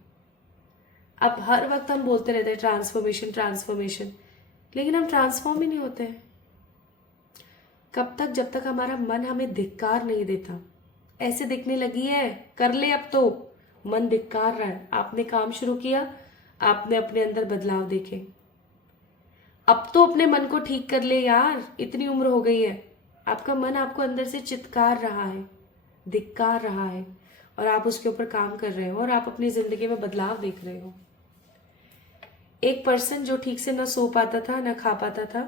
अब हर वक्त हम बोलते रहते हैं ट्रांसफॉर्मेशन ट्रांसफॉर्मेशन, लेकिन हम ट्रांसफॉर्म ही नहीं होते हैं। कब तक? जब तक हमारा मन हमें धिक्कार नहीं देता। ऐसे दिखने लगी है, कर ले अब तो, मन धिक्कार रहा है। आपने काम शुरू किया, आपने अपने अंदर बदलाव देखे, अब तो अपने मन को ठीक कर ले यार, इतनी उम्र हो गई है। आपका मन आपको अंदर से चित्कार रहा है, धिक्कार रहा है, और आप उसके ऊपर काम कर रहे हो और आप अपनी जिंदगी में बदलाव देख रहे हो। एक पर्सन जो ठीक से ना सो पाता था, ना खा पाता था,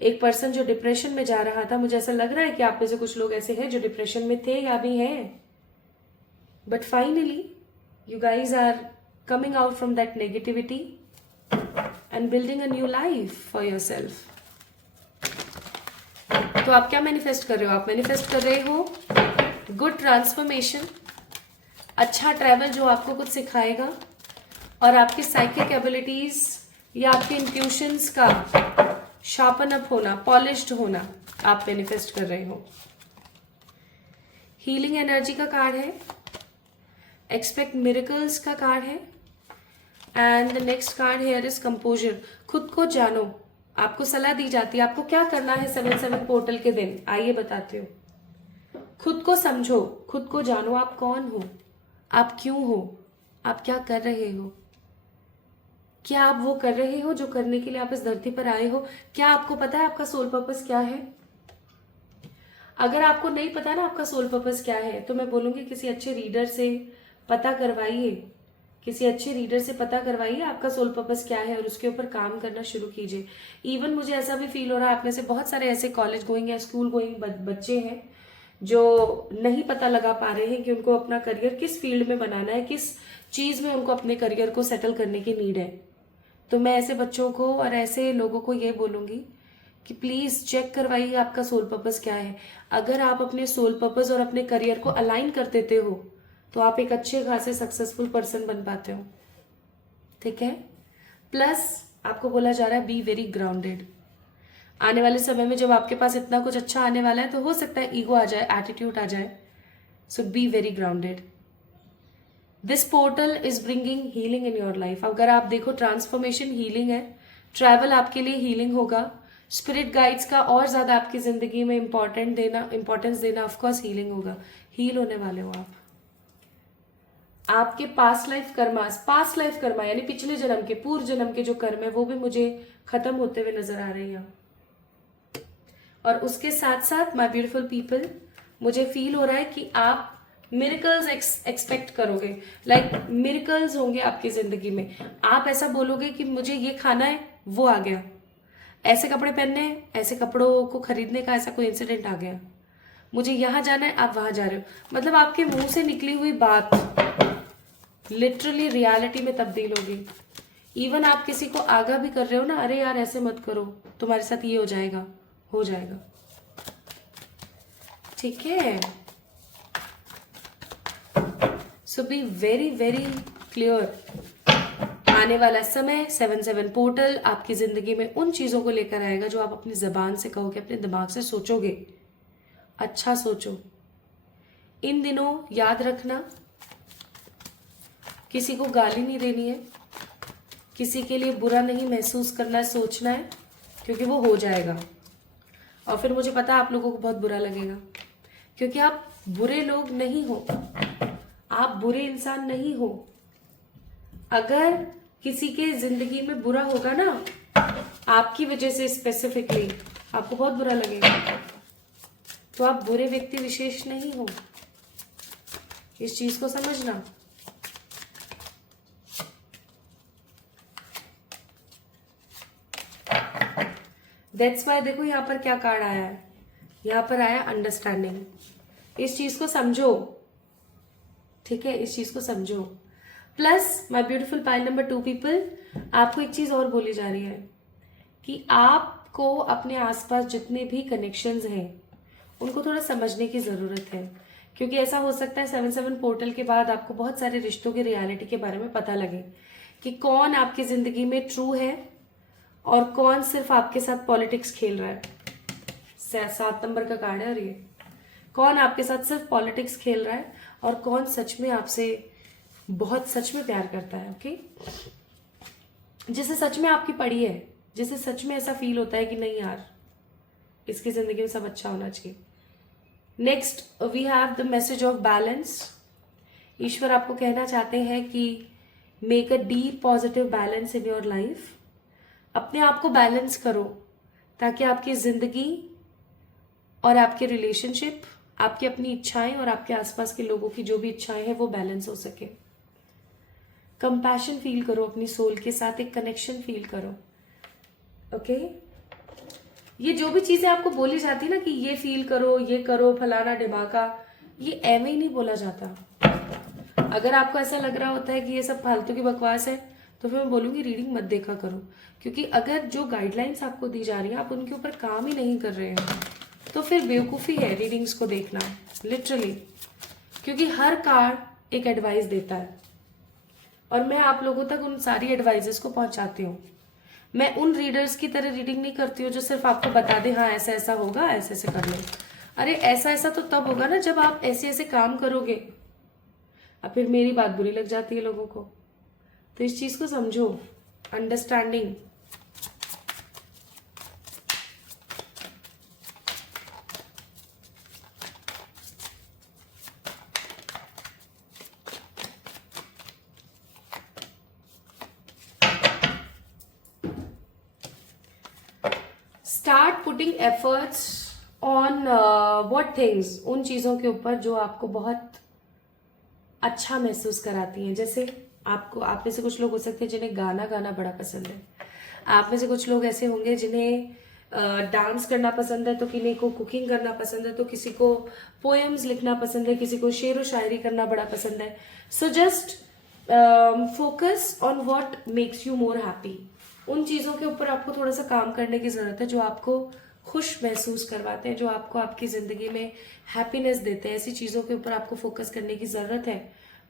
एक पर्सन जो डिप्रेशन में जा रहा था, मुझे ऐसा लग रहा है कि आप में से कुछ लोग ऐसे हैं जो डिप्रेशन में थे या भी हैं, but finally you guys are coming out from that negativity and building a new life for yourself. तो आप क्या मैनिफेस्ट कर रहे हो? आप मैनिफेस्ट कर रहे हो गुड ट्रांसफॉर्मेशन, अच्छा ट्रैवल जो आपको कुछ सिखाएगा, और आपकी साइकिक एबिलिटीज या आपके इंट्यूशंस का शार्पन अप होना, पॉलिश्ड होना आप मैनिफेस्ट कर रहे हो। हीलिंग एनर्जी का कार्ड है, एक्सपेक्ट मिरेकल्स का कार्ड है, and the next card here is composer. खुद को जानो, आपको सलाह दी जाती है आपको क्या करना है 7/7 पोर्टल के दिन। आइए बताते हो। खुद को समझो, खुद को जानो, आप कौन हो, आप क्यों हो, आप क्या कर रहे हो, क्या आप वो कर रहे हो जो करने के लिए आप इस धरती पर आए हो? क्या आपको पता है आपका सोल पर्पस क्या है? अगर आपको नहीं पता ना आपका सोल पर्पस क्या है, तो मैं बोलूंगी किसी अच्छे रीडर से पता करवाइए, किसी अच्छे रीडर से पता करवाइए आपका सोल पर्पस क्या है और उसके ऊपर काम करना शुरू कीजिए। इवन मुझे ऐसा भी फील हो रहा है आप में से बहुत सारे ऐसे कॉलेज गोइंग या स्कूल गोइंग बच्चे हैं जो नहीं पता लगा पा रहे हैं कि उनको अपना करियर किस फील्ड में बनाना है, किस चीज में उनको अपने करियर को सेटल करने की नीड है। तो मैं ऐसे बच्चों को और ऐसे लोगों को ये बोलूंगी कि प्लीज चेक करवाइए आपका सोल पर्पस क्या है। अगर आप अपने सोल पर्पस और अपने करियर को अलाइन कर देते हो तो आप एक अच्छे खासे सक्सेसफुल पर्सन बन पाते हो। ठीक है, प्लस आपको बोला जा रहा है बी वेरी ग्राउंडेड। आने वाले समय में जब आपके पास इतना कुछ अच्छा आने वाला है तो हो सकता है ईगो आ जाए, एटीट्यूड आ जाए, so be very grounded. This portal is bringing healing in your life. अगर आप देखो ट्रांसफॉर्मेशन हीलिंग है, ट्रैवल आपके लिए हीलिंग होगा, स्पिरिट गाइड्स का और ज्यादा आपकी जिंदगी में इंपॉर्टेंस देना ऑफकोर्स हीलिंग होगा। हील होने वाले हो आप। आपके पास्ट लाइफ कर्मा यानी पिछले जन्म के, पूर्व जन्म के जो कर्म है वो भी मुझे खत्म होते हुए नजर आ रही है। और उसके साथ साथ माय ब्यूटीफुल पीपल, मुझे फील हो रहा है कि आप मिरेकल्स एक्सपेक्ट करोगे, लाइक मिरेकल्स होंगे आपकी जिंदगी में। आप ऐसा बोलोगे कि मुझे ये खाना है, वो आ गया। ऐसे कपड़े पहनने हैं, ऐसे कपड़ों को खरीदने का ऐसा कोई इंसिडेंट आ गया, मुझे यहाँ जाना है, आप वहां जा रहे हो। मतलब आपके मुंह से निकली हुई बात लिटरली रियलिटी में तब्दील होगी। इवन आप किसी को आगाह भी कर रहे हो ना, अरे यार ऐसे मत करो, तुम्हारे साथ ये हो जाएगा, हो जाएगा। ठीक है, सो बी वेरी वेरी क्लियर। आने वाला समय 7-7 पोर्टल आपकी जिंदगी में उन चीजों को लेकर आएगा जो आप अपनी जबान से कहोगे, अपने दिमाग से सोचोगे। अच्छा सोचो। इन दिनों याद रखना, किसी को गाली नहीं देनी है, किसी के लिए बुरा नहीं महसूस करना है, सोचना है, क्योंकि वो हो जाएगा। और फिर मुझे पता है आप लोगों को बहुत बुरा लगेगा, क्योंकि आप बुरे लोग नहीं हो, आप बुरे इंसान नहीं हो। अगर किसी के जिंदगी में बुरा होगा ना, आपकी वजह से स्पेसिफिकली, आपको बहुत बुरा लगेगा। तो आप बुरे व्यक्ति विशेष नहीं हो, इस चीज को समझना। दैट्स वाई देखो यहाँ पर क्या कार्ड आया है, यहाँ पर आया अंडरस्टैंडिंग। इस चीज को समझो, ठीक है, इस चीज को समझो। Plus my beautiful pile number 2 people, आपको एक चीज और बोली जा रही है कि आपको अपने आसपास जितने भी कनेक्शंस हैं उनको थोड़ा समझने की जरूरत है, क्योंकि ऐसा हो सकता है 7-7 पोर्टल के बाद आपको बहुत सारे रिश्तों की रियलिटी के बारे में पता लगे कि कौन आपकी जिंदगी में ट्रू है और कौन सिर्फ आपके साथ पॉलिटिक्स खेल रहा है। 7 नंबर का कार्ड है, और ये कौन आपके साथ सिर्फ पॉलिटिक्स खेल रहा है और कौन सच में आपसे बहुत सच में प्यार करता है। ओके, जिसे सच में आपकी पड़ी है, जिसे सच में ऐसा फील होता है कि नहीं यार इसकी जिंदगी में सब अच्छा होना चाहिए। Next we have the message of balance. ईश्वर आपको कहना चाहते हैं कि make a deep positive balance in your life. अपने आप को बैलेंस करो ताकि आपकी जिंदगी और आपके रिलेशनशिप, आपकी अपनी इच्छाएं और आपके आसपास के लोगों की जो भी इच्छाएं हैं वो बैलेंस हो सके। कंपैशन फील करो, अपनी सोल के साथ एक कनेक्शन फील करो। ओके, ये जो भी चीजें आपको बोली जाती है ना कि ये फील करो, ये करो, फलाना ढिमाका, ये एवं ही नहीं बोला जाता। अगर आपको ऐसा लग रहा होता है कि ये सब फालतू की बकवास है, तो फिर मैं बोलूंगी रीडिंग मत देखा करो, क्योंकि अगर जो गाइडलाइंस आपको दी जा रही है आप उनके ऊपर काम ही नहीं कर रहे हैं तो फिर बेवकूफ़ी है रीडिंग्स को देखना, लिटरली। क्योंकि हर कार्ड एक एडवाइस देता है और मैं आप लोगों तक उन सारी एडवाइजेस को पहुंचाती हूँ। मैं उन रीडर्स की तरह रीडिंग नहीं करती हूँ जो सिर्फ आपको बता दे हाँ ऐसा ऐसा होगा, ऐसे ऐसे कर लो। अरे ऐसा ऐसा तो तब होगा ना जब आप ऐसे ऐसे काम करोगे। अब फिर मेरी बात बुरी लग जाती है लोगों को, तो इस चीज को समझो। Understanding, start putting efforts on what things, उन चीज़ों के ऊपर जो आपको बहुत अच्छा महसूस कराती हैं। जैसे आपको, आप में से कुछ लोग हो सकते हैं जिन्हें गाना गाना बड़ा पसंद है, आप में से कुछ लोग ऐसे होंगे जिन्हें डांस करना पसंद है, तो किसी को कुकिंग करना पसंद है, तो किसी को पोएम्स लिखना पसंद है, किसी को शेर व शायरी करना बड़ा पसंद है। So just focus on what makes you more happy. उन चीज़ों के ऊपर आपको थोड़ा सा काम करने की ज़रूरत है जो आपको खुश महसूस करवाते हैं, जो आपको आपकी ज़िंदगी में हैप्पीनेस देते हैं। ऐसी चीज़ों के ऊपर आपको फोकस करने की ज़रूरत है।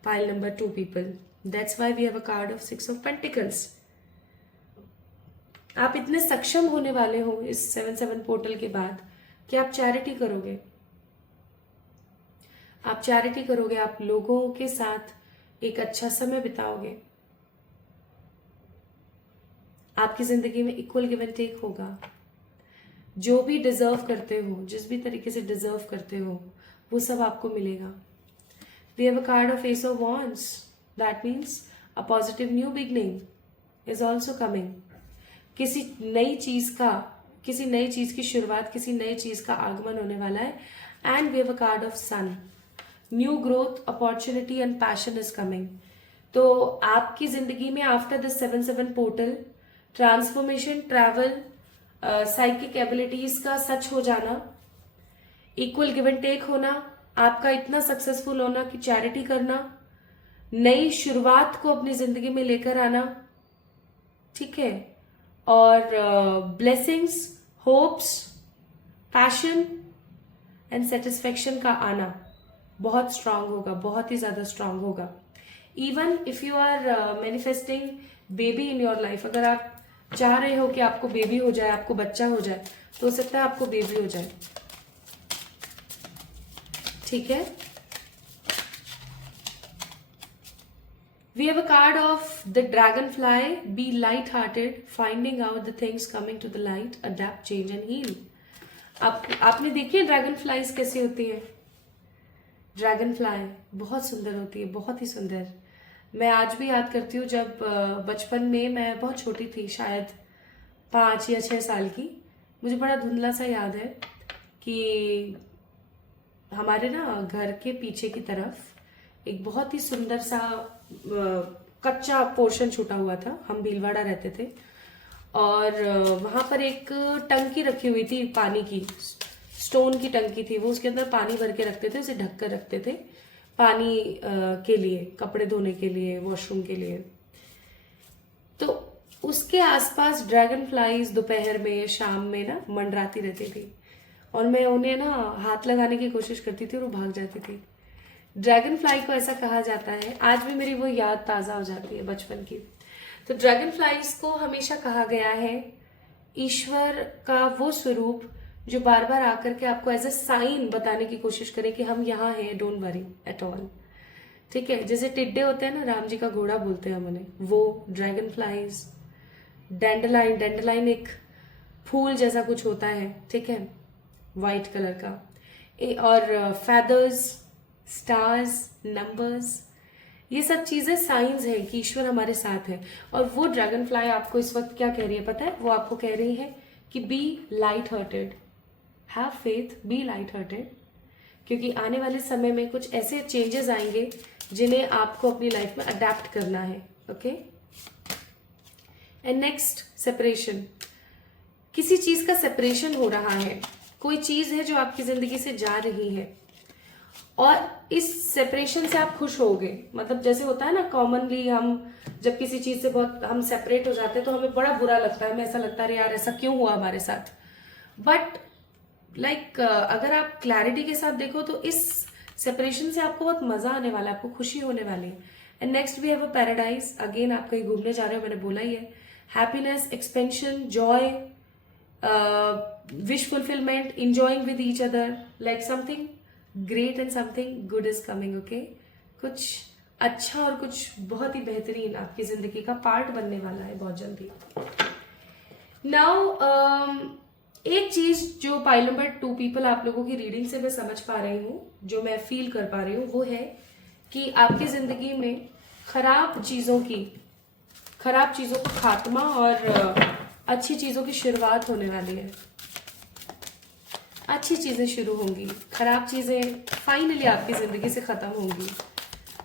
Pile number 2 people, that's why we have a card of 6 of pentacles. आप इतने सक्षम होने वाले हो इस 7-7 पोर्टल के बाद कि आप चैरिटी करोगे, आप चैरिटी करोगे, आप लोगों के साथ एक अच्छा समय बिताओगे, आपकी जिंदगी में इक्वल गिव एंड टेक होगा। जो भी डिजर्व करते हो, जिस भी तरीके से डिजर्व करते हो, वो सब आपको मिलेगा। We have a card of ace of wands, that means a positive new beginning is also coming. किसी नई चीज की शुरुआत, किसी नई चीज का आगमन होने वाला है। And we have a card of sun, new growth, opportunity and passion is coming. तो आपकी जिंदगी में after the 7-7 portal transformation, travel, psychic abilities का सच हो जाना, इक्वल गिव एंड टेक होना, आपका इतना सक्सेसफुल होना कि चैरिटी करना, नई शुरुआत को अपनी जिंदगी में लेकर आना, ठीक है, और blessings, hopes, passion and satisfaction का आना बहुत स्ट्रांग होगा, बहुत ही ज्यादा स्ट्रांग होगा. Even if you are manifesting baby in your life, अगर आप चाह रहे हो कि आपको बेबी हो जाए, आपको बच्चा हो जाए, तो हो सकता है आपको बेबी हो जाए, ठीक है. We have a card of the dragonfly. Be light-hearted, finding out the things coming to the light, adapt, change and heal. आपने देखी है ड्रैगन फ्लाइज कैसी होती है? ड्रैगन फ्लाई बहुत सुंदर होती है, बहुत ही सुंदर. मैं आज भी याद करती हूँ जब बचपन में मैं बहुत छोटी थी, शायद 5 या 6 साल की. मुझे बड़ा धुंधला सा याद है कि हमारे ना घर के पीछे की तरफ एक बहुत ही सुंदर सा कच्चा पोर्शन छूटा हुआ था. हम भीलवाड़ा रहते थे और वहां पर एक टंकी रखी हुई थी, पानी की, स्टोन की टंकी थी वो. उसके अंदर पानी भर के रखते थे, उसे ढक कर रखते थे पानी के लिए, कपड़े धोने के लिए, वॉशरूम के लिए. तो उसके आसपास ड्रैगन फ्लाइज दोपहर में, शाम में ना मंडराती रहती थी और मैं उन्हें ना हाथ लगाने की कोशिश करती थी और वो भाग जाती थी. ड्रैगन फ्लाई को ऐसा कहा जाता है, आज भी मेरी वो याद ताजा हो जाती है बचपन की. तो ड्रैगन फ्लाइज को हमेशा कहा गया है ईश्वर का वो स्वरूप जो बार बार आकर के आपको एज अ साइन बताने की कोशिश करे कि हम यहाँ हैं, डोंट वरी एट ऑल, ठीक है. जैसे टिड्डे होते हैं ना, राम जी का घोड़ा बोलते हैं हम उन्हें, वो ड्रैगन फ्लाइज. डैंडलाइन, डैंडलाइन एक फूल जैसा कुछ होता है, ठीक है, वाइट कलर का. और फेदर्स, स्टार्स, नंबर्स, ये सब चीजें साइंस है कि ईश्वर हमारे साथ है. और वो ड्रैगन फ्लाई आपको इस वक्त क्या कह रही है पता है? वो आपको कह रही है कि be light hearted, have faith, be light hearted, क्योंकि आने वाले समय में कुछ ऐसे चेंजेस आएंगे जिन्हें आपको अपनी लाइफ में अडेप्ट करना है. ओके. And next, separation. किसी चीज का सेपरेशन हो रहा है, कोई चीज है जो आपकी जिंदगी से जा रही है और इस सेपरेशन से आप खुश होगे. मतलब जैसे होता है ना, कॉमनली हम जब किसी चीज से बहुत हम सेपरेट हो जाते हैं तो हमें बड़ा बुरा लगता है, हमें ऐसा लगता है यार ऐसा क्यों हुआ हमारे साथ. बट अगर आप क्लैरिटी के साथ देखो तो इस सेपरेशन से आपको बहुत मजा आने वाला है, आपको खुशी होने वाली है. And next we have a paradise. Again आप कहीं घूमने जा रहे हो, मैंने बोला ही है. Happiness, expansion, Joy, wish fulfilment, enjoying with each other, like something great and something good is coming. Okay. कुछ अच्छा और कुछ बहुत ही बेहतरीन आपकी जिंदगी का पार्ट बनने वाला है बहुत जल्दी. नाउ एक चीज जो पाइल नंबर 2 पीपल आप लोगों की रीडिंग से मैं समझ पा रही हूँ, जो मैं फील कर पा रही हूँ, वो है कि आपकी जिंदगी में खराब चीजों का खात्मा और अच्छी चीजों की शुरुआत होने वाली है. अच्छी चीजें शुरू होंगी, खराब चीजें फाइनली आपकी जिंदगी से खत्म होंगी.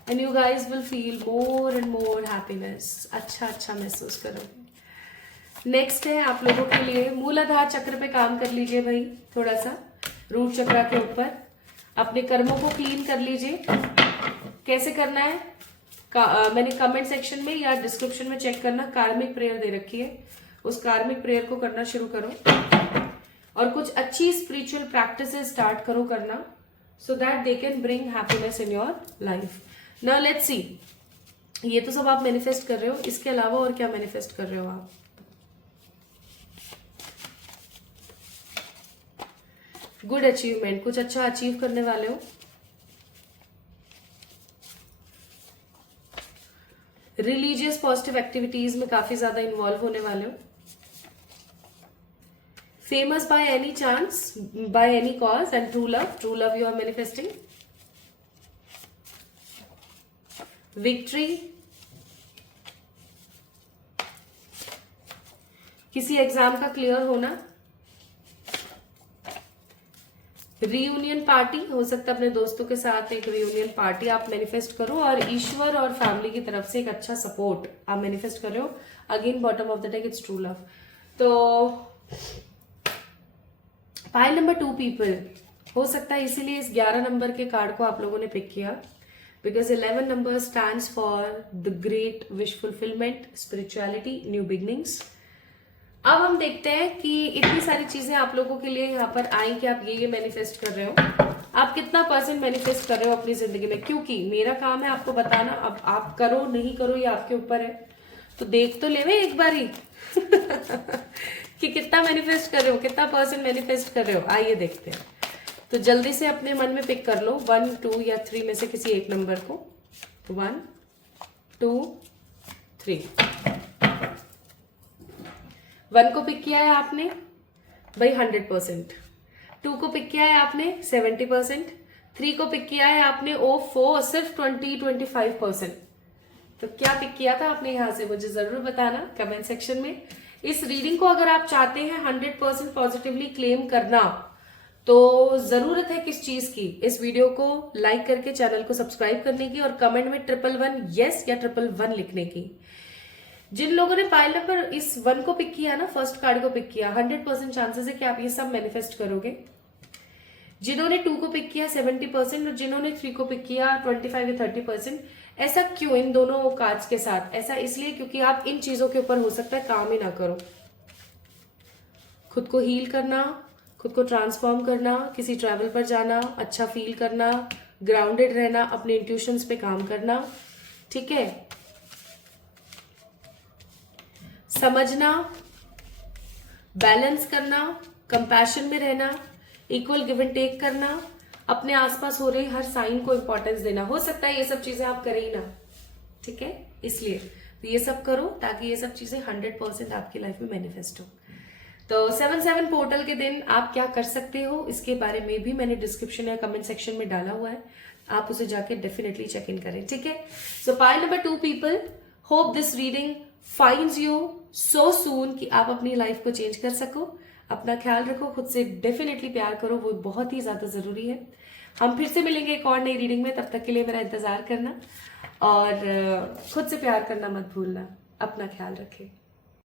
And you guys will feel more and more happiness. अच्छा महसूस करोगे. नेक्स्ट है आप लोगों के लिए मूलाधार चक्र पे काम कर लीजिए भाई, थोड़ा सा रूट चक्र के ऊपर अपने कर्मों को क्लीन कर लीजिए. कैसे करना है? मैंने कमेंट सेक्शन में या डिस्क्रिप्शन में चेक करना, कार्मिक प्रेयर दे रखी है. उस कार्मिक प्रेयर को करना शुरू करो और कुछ अच्छी स्पिरिचुअल प्रैक्टिसेस स्टार्ट करो करना, so that they can bring happiness in your life. Now let's see. ये तो सब आप मैनिफेस्ट कर रहे हो, इसके अलावा और क्या मैनिफेस्ट कर रहे हो आप? गुड अचीवमेंट, कुछ अच्छा अचीव करने वाले हो. रिलीजियस पॉजिटिव एक्टिविटीज में काफी ज्यादा इन्वॉल्व होने वाले हो. Famous by any chance, by any cause, and true love you are manifesting. Victory, किसी एग्जाम का क्लियर होना. रीयूनियन पार्टी हो सकता है, अपने दोस्तों के साथ एक रीयूनियन पार्टी आप मैनिफेस्ट करो और ईश्वर और फैमिली की तरफ से एक अच्छा सपोर्ट आप मैनिफेस्ट कर रहे हो. Again bottom of the deck it's true love. तो पाइल नंबर 2 पीपल, हो सकता है इसीलिए इस 11 नंबर के कार्ड को आप लोगों ने पिक किया, because 11 number stands for the great wish fulfilment, spirituality, new beginnings. अब हम देखते हैं कि इतनी सारी चीजें आप लोगों के लिए यहाँ पर आई कि आप ये मैनिफेस्ट कर रहे हो, आप कितना % मैनिफेस्ट कर रहे हो अपनी जिंदगी में, क्योंकि मेरा काम है आपको बताना। अब आप करो नहीं करो ये आपके ऊपर है, तो देख तो ले एक बार ही कि कितना मैनिफेस्ट कर रहे हो, कितना % मैनिफेस्ट कर रहे हो। आइए देखते हैं। तो जल्दी से अपने मन में पिक कर लो 1, 2 या 3 में से किसी एक नंबर को। 1, 2, 3। 1 को पिक किया है आपने भाई 100%, 2 को पिक किया है आपने 70%, 3 को पिक किया है आपने ओफो सिर्फ 20-25%। तो क्या पिक किया था आपने यहाँ से, मुझे जरूर बताना कमेंट सेक्शन में। इस रीडिंग को अगर आप चाहते हैं 100% पॉजिटिवली क्लेम करना, तो जरूरत है किस चीज की, इस वीडियो को लाइक करके चैनल को सब्सक्राइब करने की और कमेंट में 111 यस या 111 लिखने की। जिन लोगों ने पाइल नंबर इस 1 को पिक किया ना, फर्स्ट कार्ड को पिक किया, 100% चांसेस है कि आप ये सब मैनिफेस्ट करोगे। जिन्होंने 2 को पिक किया 70% और जिन्होंने 3 को पिक किया 25 या 30%। ऐसा क्यों इन दोनों कार्ड्स के साथ? ऐसा इसलिए क्योंकि आप इन चीजों के ऊपर हो सकता है काम ही ना करो। खुद को हील करना, खुद को ट्रांसफॉर्म करना, किसी ट्रैवल पर जाना, अच्छा फील करना, ग्राउंडेड रहना, अपने इंट्यूशंस पे काम करना, ठीक है, समझना, बैलेंस करना, कंपैशन में रहना, इक्वल गिव एंड टेक करना, अपने आसपास हो रही हर साइन को इंपॉर्टेंस देना। हो सकता है ये सब चीजें आप करें ही ना, ठीक है, इसलिए तो ये सब करो ताकि ये सब चीजें 100% आपकी लाइफ में मैनिफेस्ट हो। तो 7/7 पोर्टल के दिन आप क्या कर सकते हो, इसके बारे में भी मैंने डिस्क्रिप्शन या कमेंट सेक्शन में डाला हुआ है, आप उसे जाके डेफिनेटली चेक इन करें, ठीक है। So pile number 2 people, hope this reading finds you so soon कि आप अपनी लाइफ को चेंज कर सको। अपना ख्याल रखो, खुद से डेफिनेटली प्यार करो, वो बहुत ही ज्यादा जरूरी है। हम फिर से मिलेंगे एक और नई रीडिंग में, तब तक के लिए मेरा इंतजार करना और खुद से प्यार करना मत भूलना। अपना ख्याल रखें।